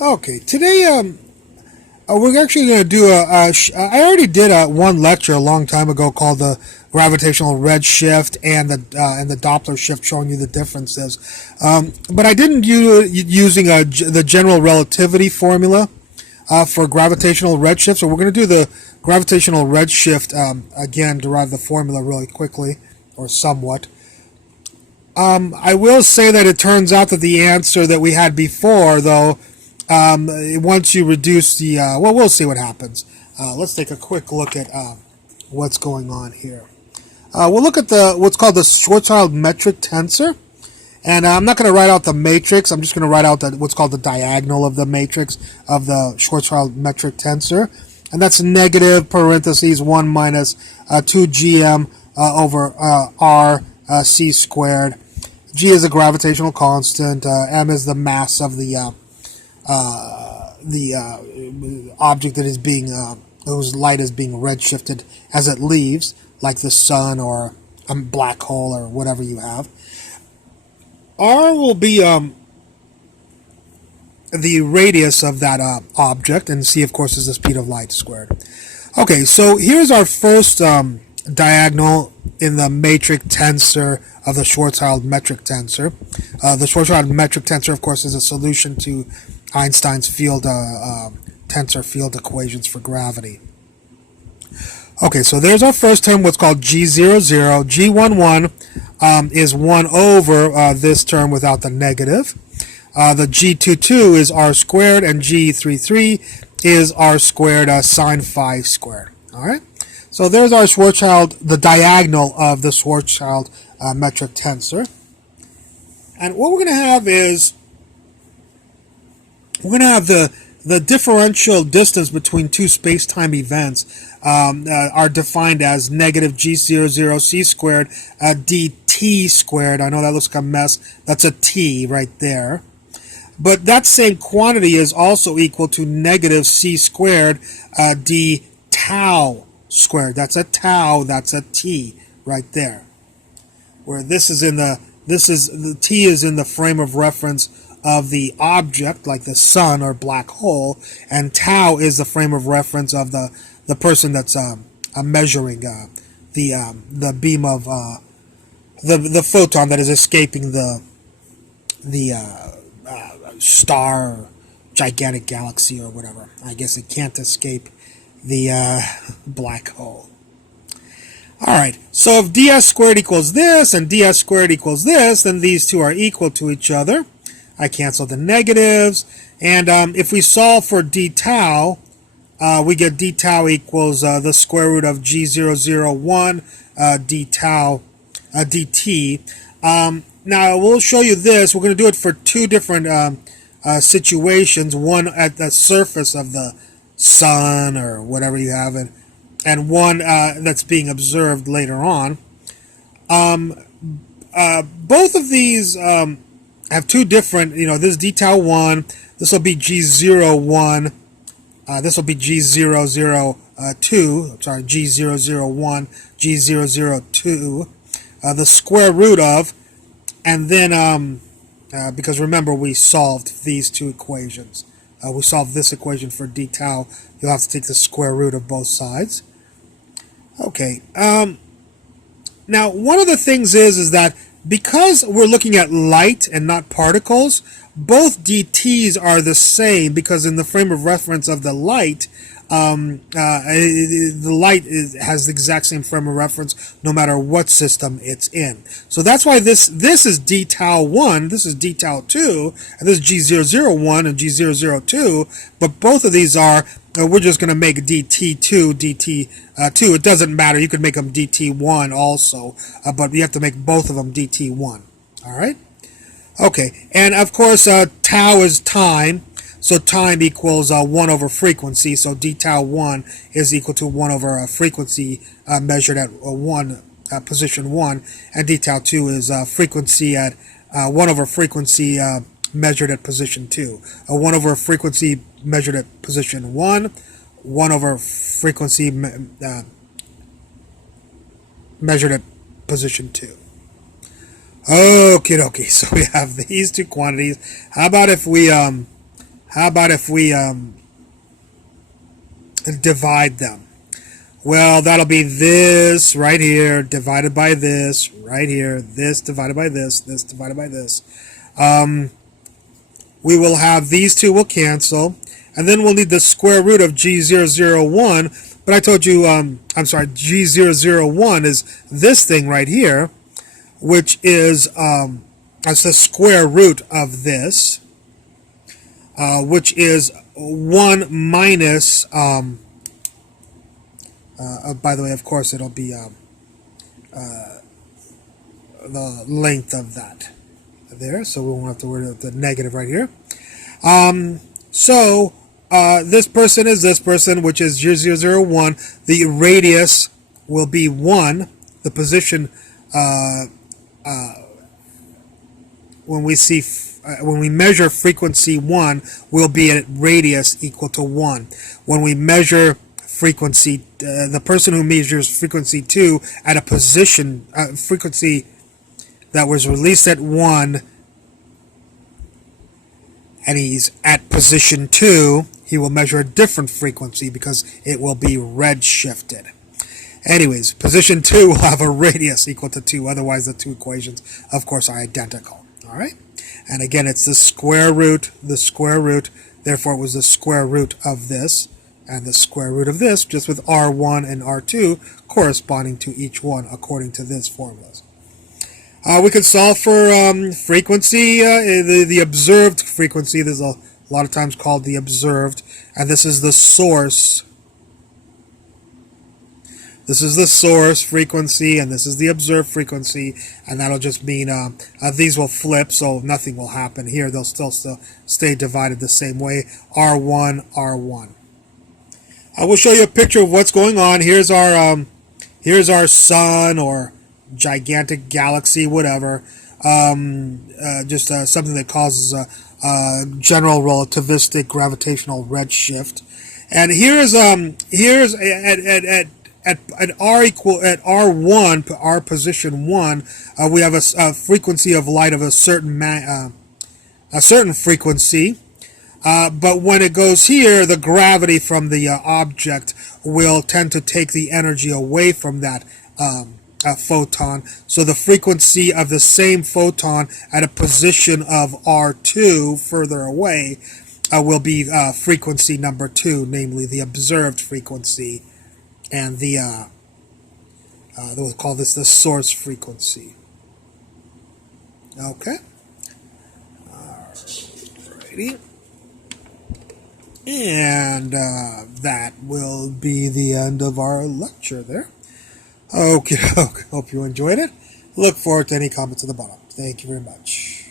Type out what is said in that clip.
Okay, today we're actually going to do I already did one lecture a long time ago called the Gravitational Red Shift and the Doppler shift, showing you the differences. But I didn't do it using the General Relativity formula for gravitational redshift. So we're going to do the gravitational redshift again, derive the formula really quickly or somewhat. I will say that it turns out that the answer that we had before, though, once you reduce the, well, we'll see what happens. Let's take a quick look at what's going on here. We'll look at the what's called the Schwarzschild metric tensor. And I'm not going to write out the matrix. I'm just going to write out what's called the diagonal of the matrix of the Schwarzschild metric tensor. And that's negative parentheses 1 minus 2gm over r c squared. G is a gravitational constant. M is the mass of the object that is being whose light is being redshifted as it leaves, like the sun or a black hole or whatever you have. R will be the radius of that object, and c, of course, is the speed of light squared. Okay, so here's our first diagonal in the matrix tensor of the Schwarzschild metric tensor. The Schwarzschild metric tensor, of course, is a solution to Einstein's field tensor field equations for gravity. Okay, so there's our first term, what's called G00. G11 is 1 over this term without the negative. The G22 is r squared, and G33 is r squared sine phi squared. All right? So there's our Schwarzschild, the diagonal of the Schwarzschild metric tensor. And what we're going to have is, we're going to have the differential distance between two space-time events are defined as negative G00 c squared dt squared. I know that looks like a mess. That's a t right there. But that same quantity is also equal to negative c squared d tau squared. That's a tau, that's a t right there. Where this is the t is in the frame of reference of the object, like the sun or black hole, and tau is the frame of reference of the person that's measuring the beam of the photon that is escaping the star, or gigantic galaxy, or whatever. I guess it can't escape the black hole. All right, so if ds squared equals this and ds squared equals this, then these two are equal to each other. I cancel the negatives, and if we solve for d tau, we get d tau equals the square root of G001 d tau dt. Now, we'll show you this. We're going to do it for two different situations, one at the surface of the sun or whatever you have, and one that's being observed later on. Both of these have two different, this d tau 1, this will be G01, this will be G002, G001, G002, the square root of, and then, because remember we solved these two equations. We solved this equation for d tau. You'll have to take the square root of both sides. Okay. Now, one of the things is that because we're looking at light and not particles, both dt's are the same, because in the frame of reference of the light, the light has the exact same frame of reference no matter what system it's in. So that's why this is d tau 1, this is d tau 2, and this is G001 and G002, but both of these are, we're just going to make dt2, dt2. It doesn't matter, you could make them dt1 also, but you have to make both of them dt1. All right? Okay, and of course tau is time. So time equals 1 over frequency, so d tau 1 is equal to 1 over frequency measured at position 1, and d tau 2 is frequency at 1 over frequency measured at position 2. 1 over frequency measured at position 1, 1 over frequency measured at position 2. Okay, so we have these two quantities. How about if we How about if we divide them? Well, that'll be this right here divided by this right here, this divided by this divided by this. We will have these two will cancel, and then we'll need the square root of G001. But I told you, I'm sorry, G001 is this thing right here, which is that's the square root of this, which is 1 minus. By the way, of course, it'll be the length of that there, so we won't have to worry about the negative right here. So this person is this person, which is 001. The radius will be 1. The position when we measure frequency 1 will be at radius equal to 1. When we measure frequency, the person who measures frequency 2 at a position frequency that was released at 1, and he's at position 2, he will measure a different frequency because it will be redshifted. Anyways, position 2 will have a radius equal to 2, otherwise the two equations, of course, are identical. All right? And again, it's the square root, therefore it was the square root of this, and the square root of this, just with R1 and R2 corresponding to each one according to this formula. We could solve for frequency, the observed frequency. There's a lot of times called the observed, and this is the source. This is the source frequency, and this is the observed frequency, and that'll just mean these will flip, so nothing will happen here. They'll still stay divided the same way. R1, R1. I will show you a picture of what's going on. Here's our sun or gigantic galaxy, whatever. Just something that causes a general relativistic gravitational red shift. And here's at R1, R position 1, we have a frequency of light of a certain frequency. But when it goes here, the gravity from the object will tend to take the energy away from that photon. So the frequency of the same photon at a position of R2 further away will be frequency number 2, namely the observed frequency, and we'll call this the source frequency. Okay. Alrighty. And that will be the end of our lecture there. Okay, hope you enjoyed it. Look forward to any comments at the bottom. Thank you very much.